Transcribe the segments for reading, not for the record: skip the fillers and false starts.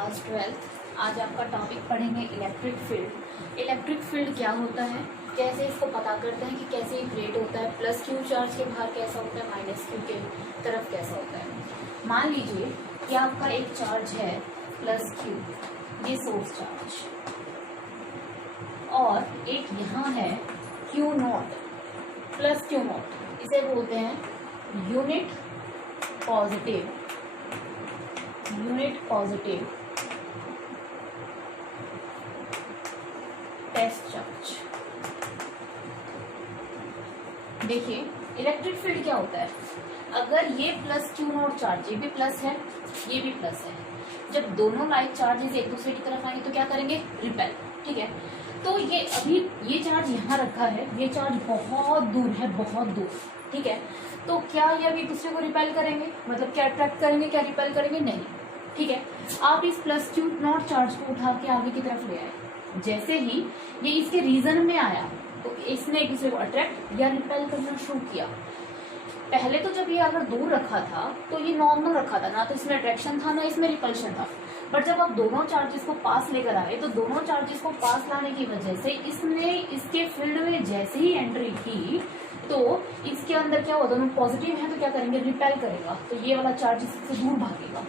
Class 12। आज आपका topic पढ़ेंगे इलेक्ट्रिक फील्ड। इलेक्ट्रिक फील्ड क्या होता है, कैसे इसको पता करते हैं कि कैसे ये क्रिएट होता है, प्लस क्यू चार्ज के बाहर कैसा होता है, माइनस क्यू के तरफ कैसा होता है। मान लीजिए कि आपका एक चार्ज है प्लस क्यू, ये सोर्स चार्ज, और एक यहाँ है Q not plus Q not, इसे बोलते हैं यूनिट पॉजिटिव टेस्ट चार्ज। देखिए इलेक्ट्रिक फील्ड क्या होता है, अगर ये प्लस क्यू नॉट चार्ज, ये भी प्लस है ये भी प्लस है, जब दोनों लाइक चार्जेस एक दूसरे की तरफ आएंगे तो क्या करेंगे, रिपेल। ठीक है, तो ये अभी ये चार्ज यहाँ रखा है, ये चार्ज बहुत दूर है, बहुत दूर। ठीक है, तो क्या ये अभी एक दूसरे को रिपेल करेंगे, मतलब क्या अट्रैक्ट करेंगे, क्या रिपेल करेंगे, नहीं। ठीक है, आप इस प्लस क्यू नॉट चार्ज को उठा के आगे की तरफ ले आए, जैसे ही ये इसके रीजन में आया तो इसने एक दूसरे को अट्रैक्ट या रिपेल करना शुरू किया। पहले तो जब ये अगर दूर रखा था तो ये नॉर्मल रखा था, ना तो इसमें अट्रैक्शन था ना इसमें रिपल्शन था। बट जब आप दोनों चार्जेस को पास लेकर आए तो दोनों चार्जेस को पास लाने की वजह से इसने इसके फील्ड में जैसे ही एंट्री की तो इसके अंदर क्या हुआ, दोनों पॉजिटिव है तो क्या करेंगे, रिपेल करेगा, तो ये वाला चार्ज इससे दूर भागेगा।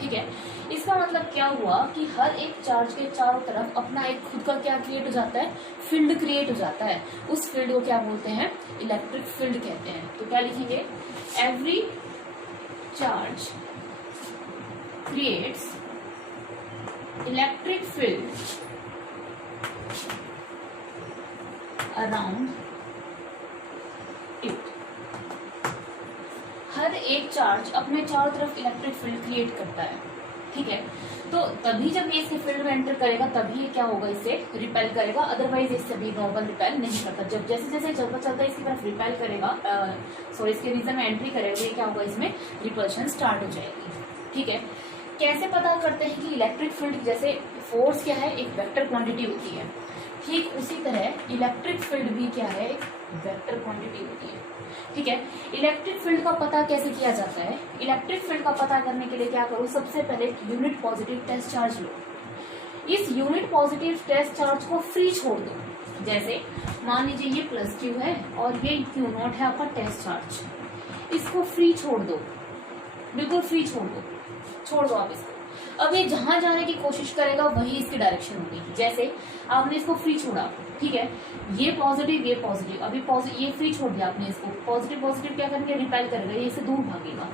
ठीक है, इसका मतलब क्या हुआ कि हर एक चार्ज के चारों तरफ अपना एक खुद का क्या क्रिएट हो जाता है, फील्ड क्रिएट हो जाता है। उस फील्ड को क्या बोलते हैं, इलेक्ट्रिक फील्ड कहते हैं। तो क्या लिखेंगे, every charge creates electric field around it. हर एक चार्ज अपने चारों तरफ इलेक्ट्रिक फील्ड क्रिएट करता है। ठीक है, तो तभी जब ये इसके फील्ड में एंटर करेगा तभी ये क्या होगा, इससे रिपेल करेगा, अदरवाइज इससे भी नॉर्मल रिपेल नहीं करता। जब जैसे जैसे चलता चलता इसकी तरफ रिपेल करेगा, इसके रीजन में एंट्री करेगा, ये क्या होगा, इसमें रिपल्शन स्टार्ट हो जाएगी। ठीक है, कैसे पता करते हैं कि इलेक्ट्रिक फील्ड, जैसे फोर्स क्या है, एक वेक्टर क्वांटिटी होती है, ठीक उसी तरह इलेक्ट्रिक फील्ड भी क्या है, एक वेक्टर क्वांटिटी होती है। ठीक है, इलेक्ट्रिक फील्ड का पता कैसे किया जाता है, इलेक्ट्रिक फील्ड का पता करने के लिए क्या करो, सबसे पहले यूनिट पॉजिटिव टेस्ट चार्ज लो। इस यूनिट पॉजिटिव टेस्ट चार्ज को फ्री छोड़ दो। जैसे मान लीजिए ये प्लस क्यू है और ये क्यू नॉट है आपका टेस्ट चार्ज, इसको फ्री छोड़ दो, बिल्कुल फ्री छोड़ दो आप इसको। अब ये जहां जाने की कोशिश करेगा वही इसकी डायरेक्शन होगी। जैसे आपने इसको फ्री छोड़ा, ठीक है, ये पॉजिटिव, अभी ये फ्री छोड़ दिया आपने इसको, पॉजिटिव क्या करेंगे, रिपेल करेगा, ये इससे दूर भागेगा।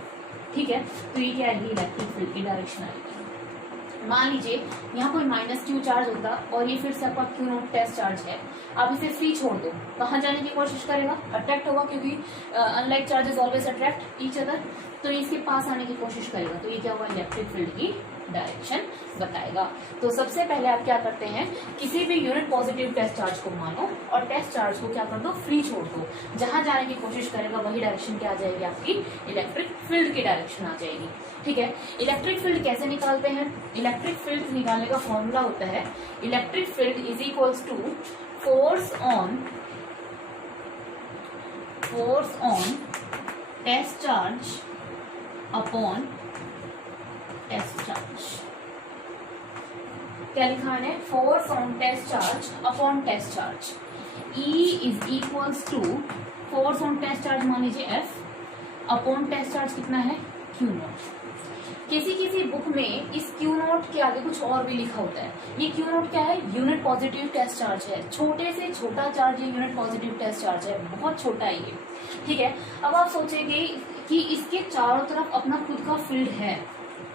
ठीक है, तो ये क्या आएगी, इलेक्ट्रिक फील्ड की डायरेक्शन आएगी। मान लीजिए यहाँ कोई माइनस क्यू चार्ज होता और ये फिर से आपका क्यू नॉट टेस्ट चार्ज है, आप इसे फ्री छोड़ दो, कहाँ जाने की कोशिश करेगा, अट्रैक्ट होगा, क्योंकि unlike charges always attract each other, तो इसके पास आने की कोशिश करेगा, तो ये क्या होगा, इलेक्ट्रिक फील्ड की डायरेक्शन बताएगा। तो सबसे पहले आप क्या करते हैं, किसी भी यूनिट पॉजिटिव टेस्ट चार्ज को मानो और टेस्ट चार्ज को क्या कर दो, फ्री छोड़ दो, जहां जाने की कोशिश करेगा वही डायरेक्शन क्या आ जाएगी, आपकी इलेक्ट्रिक फील्ड की डायरेक्शन आ जाएगी। ठीक है, इलेक्ट्रिक फील्ड कैसे निकालते हैं, इलेक्ट्रिक फील्ड निकालने का फॉर्मूला होता है, electric field is equals to force on test charge upon test charge. क्या लिखा है, force on test charge upon test charge. E is equals to force on test charge, मान लीजिए F, अपॉन टेस्ट चार्ज कितना है, Q not. किसी book में इस Q नॉट के आगे कुछ और भी लिखा होता है। ये Q नॉट क्या है, यूनिट पॉजिटिव टेस्ट चार्ज है, छोटे से छोटा चार्ज ये यूनिट पॉजिटिव टेस्ट चार्ज है, बहुत छोटा है ये। ठीक है, अब आप सोचेंगे कि इसके चारों तरफ अपना खुद का फील्ड है।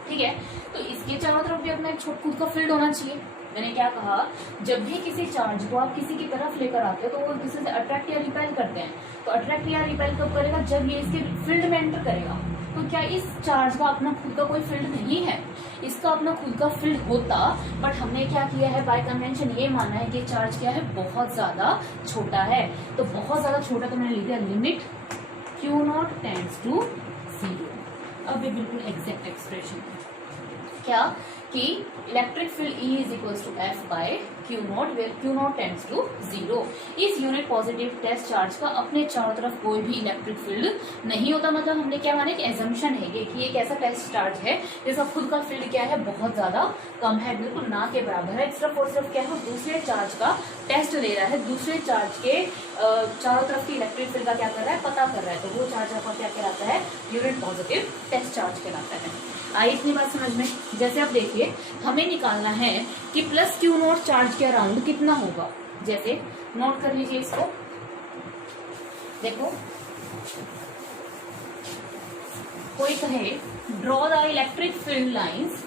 ठीक है, तो इसके चारों तरफ भी अपना एक खुद का फील्ड होना चाहिए। मैंने क्या कहा, जब भी किसी चार्ज को आप किसी की तरफ लेकर आते हो तो वो किसी से अट्रैक्ट या रिपेल करते हैं, तो अट्रैक्ट या रिपेल कब करेगा, जब ये इसके फील्ड में एंटर करेगा। तो क्या इस चार्ज का अपना खुद का कोई फील्ड नहीं है, इसका अपना खुद का फील्ड होता, बट हमने क्या किया है, बाय कन्वेंशन ये माना है कि चार्ज क्या है, बहुत ज्यादा छोटा है। तो बहुत ज्यादा छोटा तो मैंने लिख दिया, limit Q not tends to 0। अब ये बिल्कुल एग्जैक्ट एक्सप्रेशन है, क्या कि electric field E is equals to F by Q not, where Q not tends to 0। इस यूनिट पॉजिटिव टेस्ट चार्ज का अपने चारों तरफ कोई भी इलेक्ट्रिक फील्ड नहीं होता। मतलब हमने क्या माना कि एजम्पशन है ये कि एक ऐसा टेस्ट चार्ज है जिसका खुद का फील्ड क्या है, बहुत ज्यादा कम है, बिल्कुल ना के बराबर है। सिर्फ और सिर्फ क्या है, दूसरे चार्ज का टेस्ट ले रहा है, दूसरे चार्ज के चारों तरफ की इलेक्ट्रिक फील्ड का क्या कर रहा है, पता कर रहा है। तो वो चार्ज आपका क्या कहलाता है, यूनिट पॉजिटिव टेस्ट चार्ज कहलाता है। आई इतनी बात समझ में। जैसे आप देखिए, हमें निकालना है कि प्लस क्यू नॉट चार्ज के अराउंड कितना होगा। जैसे नोट कर लीजिए इसको, देखो कोई कहे draw the electric field lines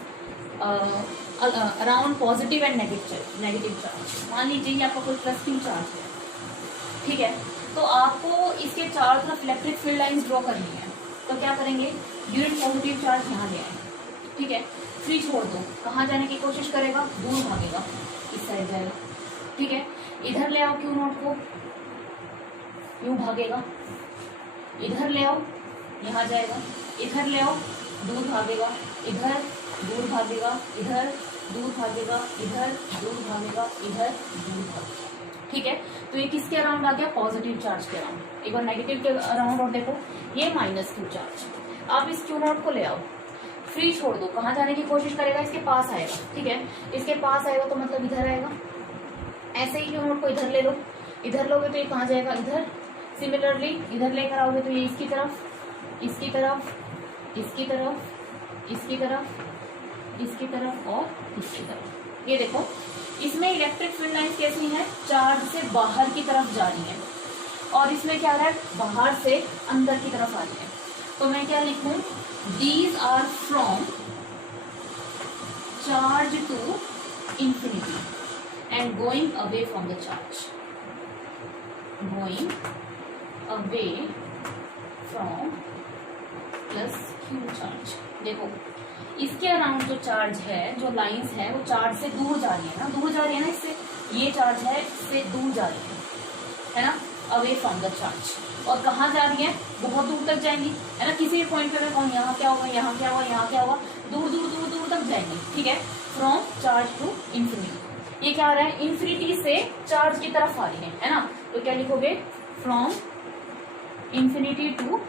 around positive and negative charge. मान लीजिए ये आपका कोई प्लस क्यू चार्ज है, ठीक है, तो आपको इसके चारों तरफ इलेक्ट्रिक फील्ड लाइंस ड्रॉ करनी है। तो क्या करेंगे, यूनिट पॉजिटिव चार्ज यहाँ ले आए, ठीक है, फ्री छोड़ दो, कहाँ जाने की कोशिश करेगा, दूर भागेगा, इस साइड जाएगा, ठीक है। इधर ले आओ क्यू नॉट को, यूं भागेगा, इधर ले आओ, यहाँ जाएगा, इधर ले आओ, दूर भागेगा, इधर दूर भागेगा, इधर दूर भागेगा, इधर दूर भागेगा, इधर दूर भागेगा, ठीक है। तो ये किसके अराउंड आ गया, पॉजिटिव चार्ज के अराउंड। एक बार नेगेटिव के अराउंड और देखो, ये माइनस क्यू चार्ज। आप इस क्यू नॉट को ले आओ, फ्री छोड़ दो, कहाँ जाने की कोशिश करेगा, इसके पास आएगा, ठीक है, इसके पास आएगा तो मतलब इधर आएगा। ऐसे ही क्यू नॉट को इधर ले लो, इधर लोगे तो ये कहाँ जाएगा, इधर। सिमिलरली इधर लेकर आओगे तो ये इसकी तरफ, इसकी तरफ, इसकी तरफ, इसकी तरफ, इसकी तरफ और इसकी तरफ। ये देखो, इसमें इलेक्ट्रिक फील्ड लाइंस कैसी हैं, चार्ज से बाहर की तरफ जा रही है, और इसमें क्या रहा है, बाहर से अंदर की तरफ आ रही है। तो मैं क्या लिखूं, these are from charge to infinity and going away from the charge, going away from plus q charge। देखो इसके अराउंड जो चार्ज है, जो लाइंस है, वो चार्ज से दूर जा रही है ना, दूर जा रही है ना, इससे ये चार्ज है, इससे दूर जा रही है ना, अवे फ्रॉम द चार्ज। और कहाँ जा रही है, बहुत दूर तक जाएंगी, है ना। किसी भी पॉइंट पे मैं कहूँ यहाँ क्या होगा, यहाँ क्या होगा, यहाँ क्या होगा, दूर दूर दूर दूर तक जाएंगे, ठीक है। फ्रॉम चार्ज टू इंफिनिटी, ये क्या आ रहा है, इंफिनिटी से चार्ज की तरफ आ रही है ना। तो क्या लिखोगे, from infinity to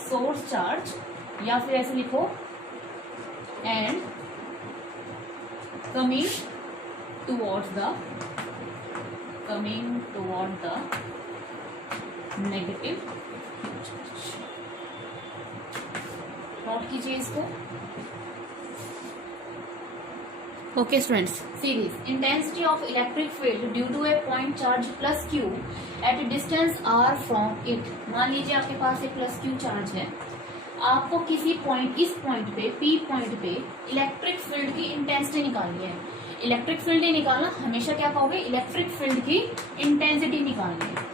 source charge, या फिर ऐसे लिखो and coming towards the negative. Note कीजिए इसको। Okay students, see this, intensity of electric field due to a point charge plus Q at a distance R from it. मान लीजिए आपके पास एक प्लस क्यू चार्ज है, आपको किसी पॉइंट, इस पॉइंट पे, पी पॉइंट पे इलेक्ट्रिक फील्ड की इंटेंसिटी निकालनी है। इलेक्ट्रिक फील्ड ही निकालना, हमेशा क्या कहोगे, इलेक्ट्रिक फील्ड की इंटेंसिटी निकालनी है।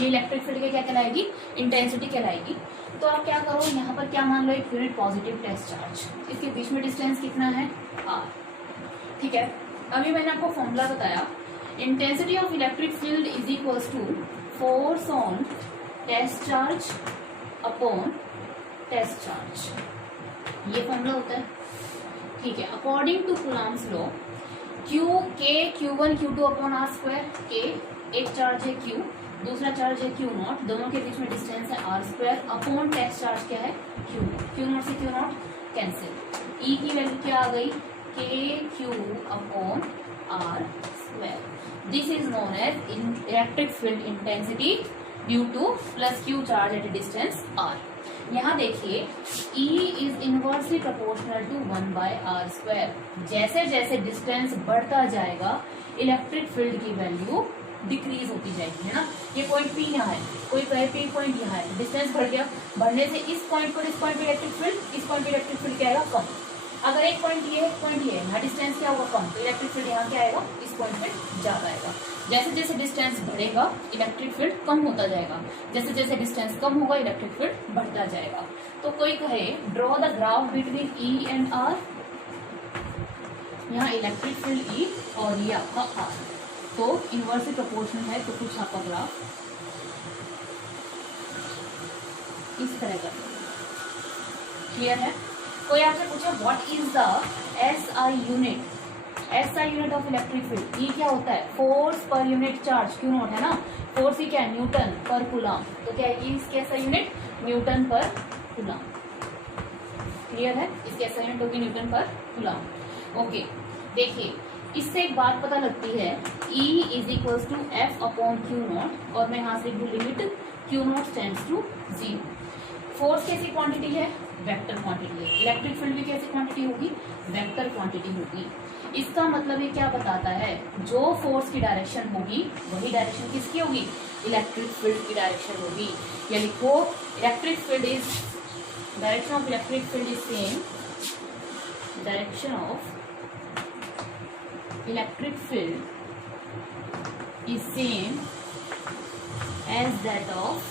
ये इलेक्ट्रिक फील्ड की क्या कहलाएगी, इंटेंसिटी कहलाएगी। तो आप क्या करो, यहाँ पर क्या मान लो, एक यूनिट पॉजिटिव टेस्ट चार्ज, इसके बीच में डिस्टेंस कितना है, r, ठीक है। अभी मैंने आपको फॉर्मूला बताया, intensity of electric field is equals to force on test charge upon test charge, ये फॉर्मूला होता है, ठीक है। According to Coulomb's law, Q1 Q2 upon R square, K एक चार्ज है Q, दूसरा चार्ज है Q नॉट, दोनों के बीच में डिस्टेंस है r square, upon test charge क्या है, Q नॉट से Q नॉट कैंसिल, E की वैल्यू क्या आ गई, KQ upon r square. This is known as electric field intensity due to plus Q charge at a distance r। यहाँ देखिए, E is inversely proportional to 1/r square. जैसे जैसे distance बढ़ता जाएगा, इलेक्ट्रिक फील्ड की वैल्यू डिक्रीज होती जाएगी, है ना। ये पॉइंट P यहाँ है, कोई कहे P पॉइंट यहाँ है, डिस्टेंस बढ़ गया, बढ़ने से इस पॉइंट पर, इस पॉइंट पे इलेक्ट्रिक फील्ड, इस पॉइंट पे इलेक्ट्रिक फील्ड क्या आएगा, कम। अगर एक पॉइंट ये है, एक पॉइंट ये है, यहाँ डिस्टेंस क्या होगा, कम, तो इलेक्ट्रिक फील्ड यहाँ क्या आएगा, इस पॉइंट पे ज्यादा आएगा। जैसे जैसे डिस्टेंस बढ़ेगा, इलेक्ट्रिक फील्ड कम होता जाएगा, जैसे जैसे डिस्टेंस कम होगा, इलेक्ट्रिक फील्ड बढ़ता जाएगा। तो कोई कहे draw the graph between E and R, यहाँ इलेक्ट्रिक फील्ड E और ये आपका R, तो इनवर्सली प्रोपोर्शनल है, तो कुछ आपका ग्राफ इस तरह का। क्लियर है। कोई आपसे पूछे what is the SI unit of electric field, ये क्या होता है, force per unit charge, Q not है ना, फोर्स ही क्या है, न्यूटन पर कूलम, तो क्या है इसकी SI unit newton per coulomb. Clear है, इसकी SI यूनिट होगी न्यूटन पर कूलम। ओके, देखिए इससे एक बात पता लगती है, E is equal to F upon Q not, और मैं यहाँ से limit Q not tends to 0। Force कैसी क्वांटिटी है, वेक्टर क्वांटिटी है, इलेक्ट्रिक फील्ड भी कैसी क्वांटिटी होगी, वेक्टर क्वांटिटी होगी। इसका मतलब ये क्या बताता है, जो फोर्स की डायरेक्शन होगी वही डायरेक्शन किसकी होगी, इलेक्ट्रिक फील्ड की डायरेक्शन होगी। या लिखो electric field is, direction of electric field is same, direction of electric field is same as that of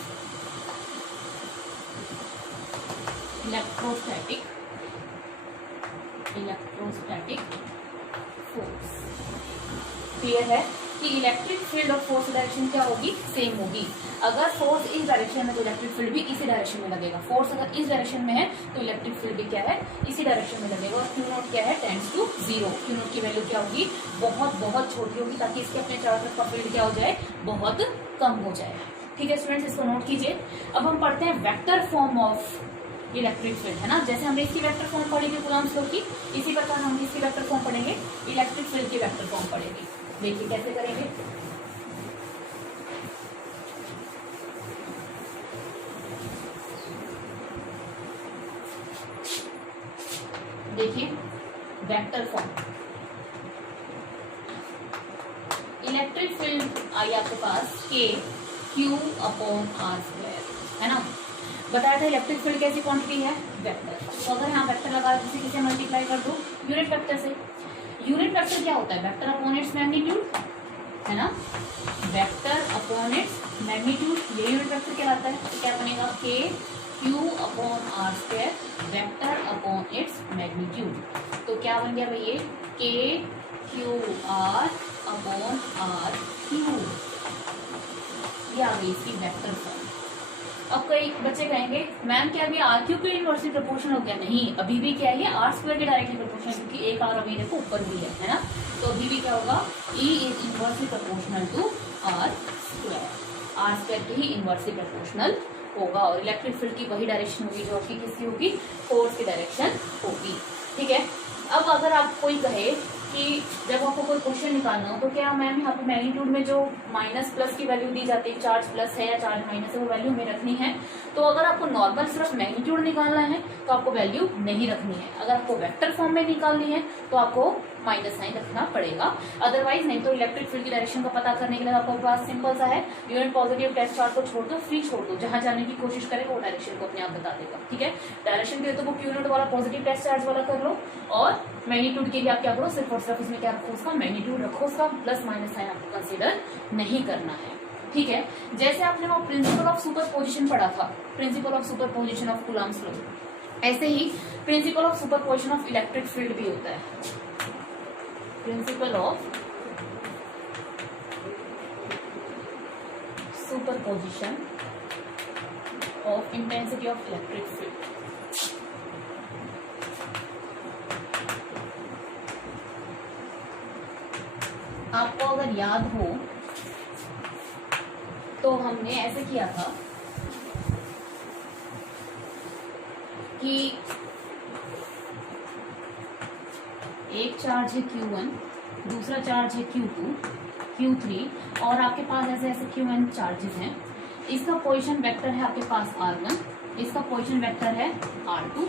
electrostatic force। Clear है कि इलेक्ट्रिक फील्ड और फोर्स डायरेक्शन क्या होगी, सेम होगी। अगर फोर्स इस डायरेक्शन में तो इलेक्ट्रिक फील्ड भी इसी डायरेक्शन में लगेगा, फोर्स अगर इस डायरेक्शन में है तो इलेक्ट्रिक फील्ड भी क्या है, इसी डायरेक्शन में लगेगा। और क्यू नॉट क्या है, टेंड्स टू 0। क्यू नॉट की वैल्यू क्या होगी, बहुत बहुत छोटी होगी, ताकि इसके अपने चारों तरफ का फील्ड क्या हो जाए, बहुत कम हो जाए। ठीक है स्टूडेंट्स, इसको नोट कीजिए। अब हम पढ़ते हैं vector form of electric field, है ना। जैसे हमने इसकी वेक्टर फॉर्म पढ़ी थी कूलम्स लॉ की, इसी प्रकार हम इसकी वेक्टर फॉर्म पढ़ेंगे, इलेक्ट्रिक फील्ड की वेक्टर फॉर्म पढ़ेंगे। देखिए कैसे करेंगे। देखिए vector form, electric field I आपके पास K Q upon R square, है ना। बताया था इलेक्ट्रिक फील्ड कैसी क्वांटिटी है, वेक्टर। तो अगर यहाँ वेक्टर लगा किसी किसी मल्टीप्लाई कर दो यूनिट वेक्टर से। यूनिट वेक्टर क्या होता है, वेक्टर अपॉन इट्स मैग्नीट्यूड, है ना, वेक्टर अपॉन इट्स मैग्नीट्यूड, ये यूनिट वेक्टर कहलाता है। तो क्या बनेगा, K Q upon R square vector upon its magnitude. तो क्या बन गया भाई, ये K Q R upon R cube, ये आ गई इसकी वेक्टर फॉर्म। अब कई बच्चे कहेंगे मैम क्या अभी आर क्यूब के इनवर्सली प्रोपोर्शन हो गया, नहीं, अभी भी क्या है, ये आर स्क्वायर के डायरेक्टली प्रोपोर्शन, क्योंकि एक आर अभी देखो ऊपर भी है ना। तो अभी भी क्या होगा, E is inversely proportional to R square, R square के ही इनवर्सली प्रोपोर्शनल होगा। और इलेक्ट्रिक फील्ड की वही डायरेक्शन होगी जो आपकी किसकी होगी, फोर्स की डायरेक्शन होगी। ठीक है। अब अगर आप कोई कहे कि जब आपको कोई क्वेश्चन निकालना हो तो क्या मैम यहाँ पे मैग्नीट्यूड में जो माइनस प्लस की वैल्यू दी जाती है, चार्ज प्लस है या चार्ज माइनस है, वो वैल्यू हमें रखनी है। तो अगर आपको नॉर्मल सिर्फ मैग्नीट्यूड निकालना है तो आपको वैल्यू नहीं रखनी है। अगर आपको वेक्टर फॉर्म में निकालनी है तो आपको माइनस साइन रखना पड़ेगा, अदरवाइज नहीं। तो इलेक्ट्रिक फील्ड की डायरेक्शन का पता करने के लिए आपको पास सिंपल सा है, यूनिट पॉजिटिव टेस्ट चार्ज को छोड़ दो, फ्री छोड़ दो, जहां जाने की कोशिश करेगा वो डायरेक्शन को अपने आप बता देगा। ठीक है, डायरेक्शन के लिए तो वो क्यू नॉट वाला पॉजिटिव टेस्ट चार्ज वाला कर लो, और मैग्नीट्यूड के लिए आप क्या करो, सिर्फ और सिर्फ इसमें क्या रखो, उसका मैग्नीट्यूड रखो, उसका प्लस माइनस साइन आपको कंसिडर नहीं करना है। ठीक है, जैसे आपने वो प्रिंसिपल ऑफ सुपरपोजिशन पढ़ा था, principle of superposition of Coulomb's law, ऐसे ही principle of superposition of electric field भी होता है। Principle of superposition of intensity of electric field. आपको अगर याद हो तो हमने ऐसे किया था कि एक चार्ज है Q1, दूसरा चार्ज है Q2, Q3, और आपके पास ऐसे ऐसे Qn चार्जेस हैं। इसका पोजीशन वेक्टर है आपके पास R1, इसका पोजीशन वेक्टर है R2,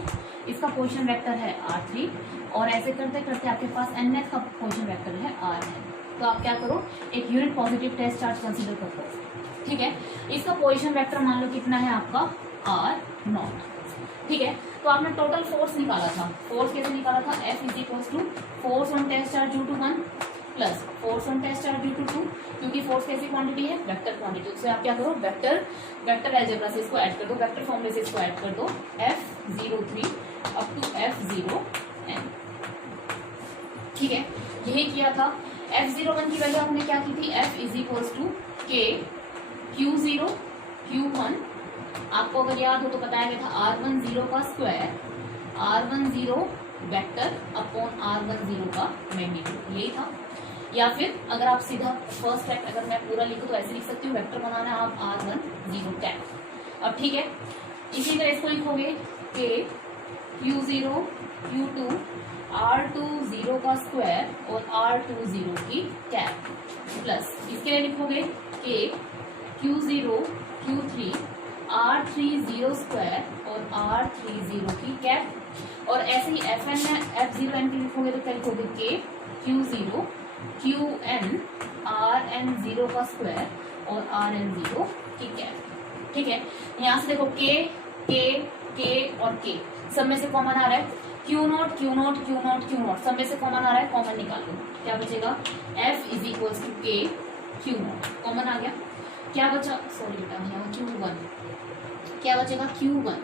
इसका पोजीशन वेक्टर है R3, और ऐसे करते करते आपके पास nth का पोजीशन वेक्टर है Rn। तो आप क्या करो, एक unit positive test charge consider कर लो। ठीक है, इसका पोजीशन वेक्टर मान लो कितना है आपका R0। ठीक है, तो आपने टोटल फोर्स निकाला था। फोर्स कैसे निकाला था, F is equal to force on test charge due to 1 plus force on test charge due to 2, क्योंकि फोर्स कैसी क्वांटिटी है, वेक्टर क्वांटिटी। उससे आप क्या करो, वेक्टर अलजेब्रा से इसको ऐड कर दो, वेक्टर फॉर्मूले से इसको ऐड कर दो, F03 अप टू F0n। ठीक है, यही किया था। F01 की वैल्यू हमने क्या की थी, F is equal to K Q0 Q1, आपको अगर याद हो तो बताया गया था R10 का square, R10 vector upon r10 का मैग्नीट्यूड, यही था। या फिर अगर आप सीधा फर्स्ट स्टेप अगर मैं पूरा लिखूं तो ऐसे लिख सकती हूँ, वेक्टर बनाना है आप r10 टैप। अब ठीक है, इसी तरह इसको लिखोगे के Q0 Q2 R20 का स्क्वायर और R20 की कैप, प्लस इसके लिए लिखोगे के Q0 Q3 R30 स्क्वायर और R30 की कैप। और ऐसे ही F0N के लिखोगे तो क्या लिखोगे के Q0 QN RN0 का स्क्वायर और RN0 की कैप। ठीक है, यहाँ से देखो के और के सब में से कॉमन आ रहा है, Q0 Q0 Q0 Q0 सब में से कॉमन आ रहा है, कॉमन निकाल लो, क्या बचेगा F इज इक्वल टू के Q0, कॉमन आ गया। क्या बचा, सॉरी बेटा यहाँ Q1, क्या बचेगा Q1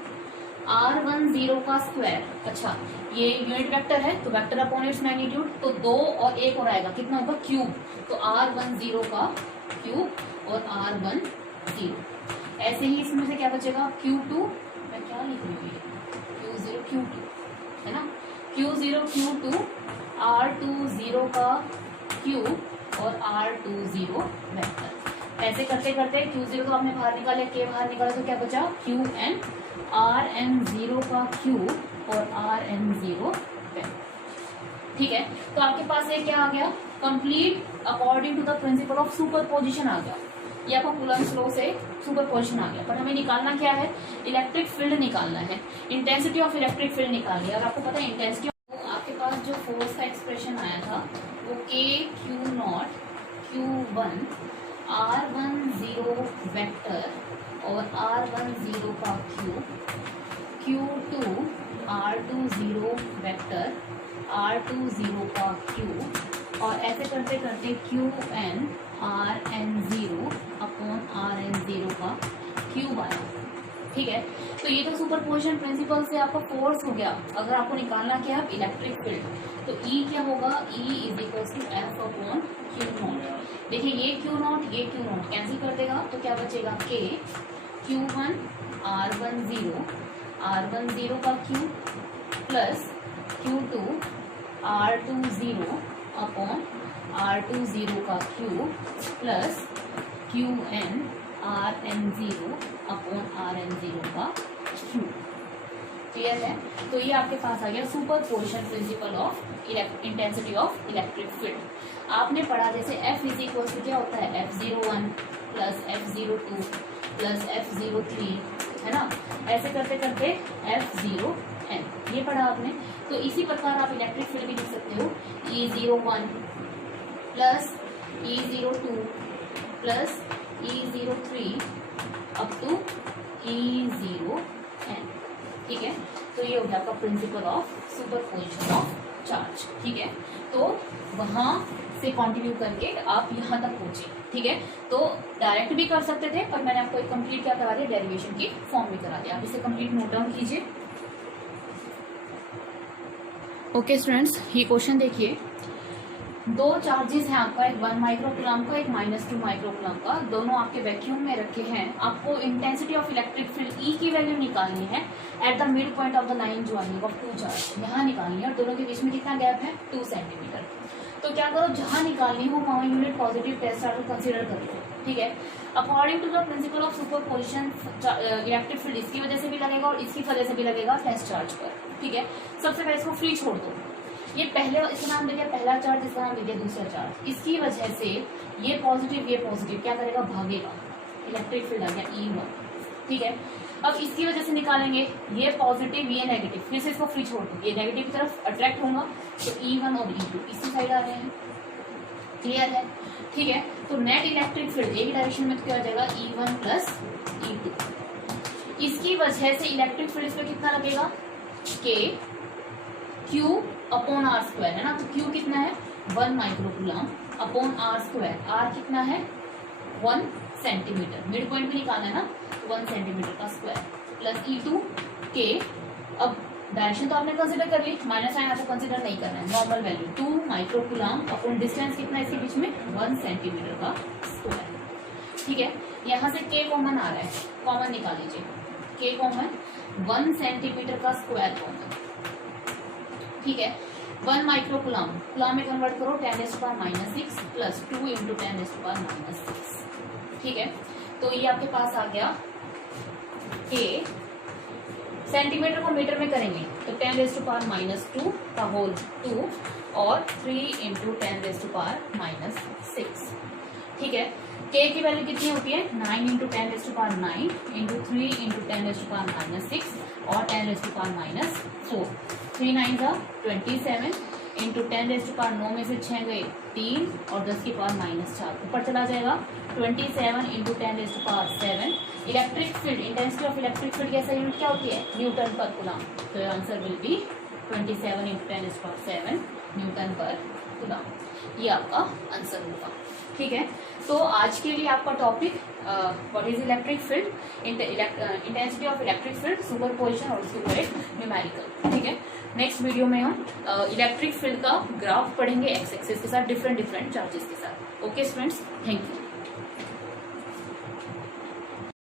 R10 का स्क्वायर। अच्छा ये यूनिट वेक्टर है तो वेक्टर अपॉन इट्स मैग्नीट्यूड, तो 2 और 1 और आएगा कितना होगा क्यूब, तो R10 का क्यूब और R10। ऐसे ही इसमें से क्या बचेगा Q2, मैं क्या लिख रही हूँ Q0 Q2 है ना, Q0 Q2 R20 का क्यूब और R20 वेक्टर। ऐसे करते करते Q0 को आपने बाहर निकाले, के बाहर निकाले तो क्या बचा QN RN0 का क्यूब और RN0 वेक्टर। ठीक है, तो आपके पास ये क्या आ गया, complete according to the principle of superposition आ गया। ये आपको कूलम्ब्स लॉ से सुपरपोजिशन आ गया, पर हमें निकालना क्या है, इलेक्ट्रिक फील्ड निकालना है, इंटेंसिटी ऑफ इलेक्ट्रिक फील्ड निकालनी है। और आपको पता है इंटेंसिटी, आपके पास जो फोर्स का एक्सप्रेशन आया था वो के Q0 Q1 R10 वेक्टर और R10 का cube, Q2 R20 vector R20 का क्यूब, और ऐसे करते करते QN RN0 अपॉन RN0 का क्यूब आया। ठीक है, तो ये तो सुपरपोजिशन प्रिंसिपल से आपका फोर्स हो गया। अगर आपको निकालना क्या है इलेक्ट्रिक फील्ड, तो E क्या होगा, E is equal to F upon Q0। देखिए ये Q0 ये Q0 कैंसिल कर देगा तो क्या बचेगा के Q1 R10 का cube plus Q2 R20 upon R20 का cube plus QN RN0 upon RN0 का क्यूब। क्लियर है, तो ये आपके पास आ गया superposition principle of intensity of electric field. आपने पढ़ा जैसे F इज इक्वल टू क्या होता है F01 plus F02 plus F03 है ना, ऐसे करते करते F0N, ये पढ़ा आपने। तो इसी प्रकार आप इलेक्ट्रिक फील्ड भी लिख सकते हो E01 plus E02 plus E03 up to E0N। ठीक है, तो ये हो गया आपका principal of superposition of charge. ठीक है, तो वहां से कंटिन्यू करके आप यहाँ तक पहुंचे। ठीक है, तो डायरेक्ट भी कर सकते थे पर मैंने आपको एक कंप्लीट क्या करा दिया, डेरिवेशन की फॉर्म में करा दिया। आप इसे कंप्लीट नोट डाउन कीजिए। ओके स्टूडेंट्स, ये क्वेश्चन देखिए, दो चार्जेस हैं आपका, एक 1 माइक्रोकूलम का, एक -2 माइक्रोकूलम का, दोनों आपके वैक्यूम में रखे हैं। आपको intensity of electric field E की वैल्यू निकालनी है at the mid point of the line joining of 2 charge, यहाँ निकालनी है। और दोनों के बीच में कितना गैप है 2 सेंटीमीटर। तो क्या करो, जहाँ निकालनी हो वहाँ यूनिट पॉजिटिव टेस्ट चार्ज को कंसिडर कर लो। ठीक है, according to the principle of superposition electric field इसकी वजह से भी लगेगा और इसकी वजह से भी लगेगा टेस्ट चार्ज पर। ठीक है, सबसे पहले इसको फ्री छोड़ दो, ये पहले इसका नाम दे दिया पहला चार्ज, इसका नाम दे दिया दूसरा चार्ज। इसकी वजह से ये पॉजिटिव क्या करेगा, भागेगा, इलेक्ट्रिक फील्ड आ गया E1। ठीक है, अब इसकी वजह से निकालेंगे ये पॉजिटिव ये नेगेटिव, फिर से इसको फ्री छोड़ दो, ये नेगेटिव की तरफ अट्रैक्ट होगा तो E1 और E2 इसी साइड आ रहे हैं। क्लियर है, ठीक है, तो नेट इलेक्ट्रिक फील्ड एक डायरेक्शन में तो क्या आ जाएगा E1 प्लस E2। इसकी वजह से इलेक्ट्रिक फील्ड इसमें कितना लगेगा, के Q अपॉन R स्क्वायर है ना, तो Q कितना है 1 microcoulomb upon R square, R कितना है 1 सेंटीमीटर, मिड पॉइंट भी निकालना है ना, 1 सेंटीमीटर का स्क्वायर प्लस E2 के, अब डायरेक्शन तो आपने कंसिडर कर ली, माइनस साइन आपको कंसिडर नहीं करना है, normal value 2 microcoulomb upon distance कितना है इसके बीच में 1 सेंटीमीटर का स्क्वायर। ठीक है, यहाँ से K कॉमन आ रहा है, कॉमन निकाल लीजिए, K कॉमन 1 सेंटीमीटर का स्क्वायर कॉमन, ठीक है। 1 माइक्रो कुलाम, कुलाम में कन्वर्ट करो 10⁻⁻⁶ प्लस 2 इंटू 10⁻⁻⁶। ठीक है, तो ये आपके पास आ गया कि सेंटीमीटर को मीटर में करेंगे तो 10⁻⁻² का होल 2 और 3 इंटू 10⁻⁻⁶। ठीक है, k की वैल्यू कितनी होती है 9 इंटू 10⁻⁹ इंटू 3 इंटू 10⁻⁻⁶ और 10⁻⁴। 3 9 का 27 इंटू 10⁻⁹ में से 6 गए 3 और 10⁻⁻⁴ ऊपर चला जाएगा 27 into 10⁻⁷। Electric field, intensity of electric field की SI यूनिट क्या होती है न्यूटन पर कूलम, तो answer will be 27 into 10⁻⁷ Newton per coulomb. ये आपका आंसर होगा। ठीक है, तो आज के लिए आपका topic what is electric field, intensity of electric field, superposition और उसके ऊपर एक न्यूमेरिकल। ठीक है, नेक्स्ट वीडियो में हम इलेक्ट्रिक फील्ड का ग्राफ पढ़ेंगे एक्स एक्सिस के साथ, डिफरेंट चार्जेस के साथ। Okay students, thank you.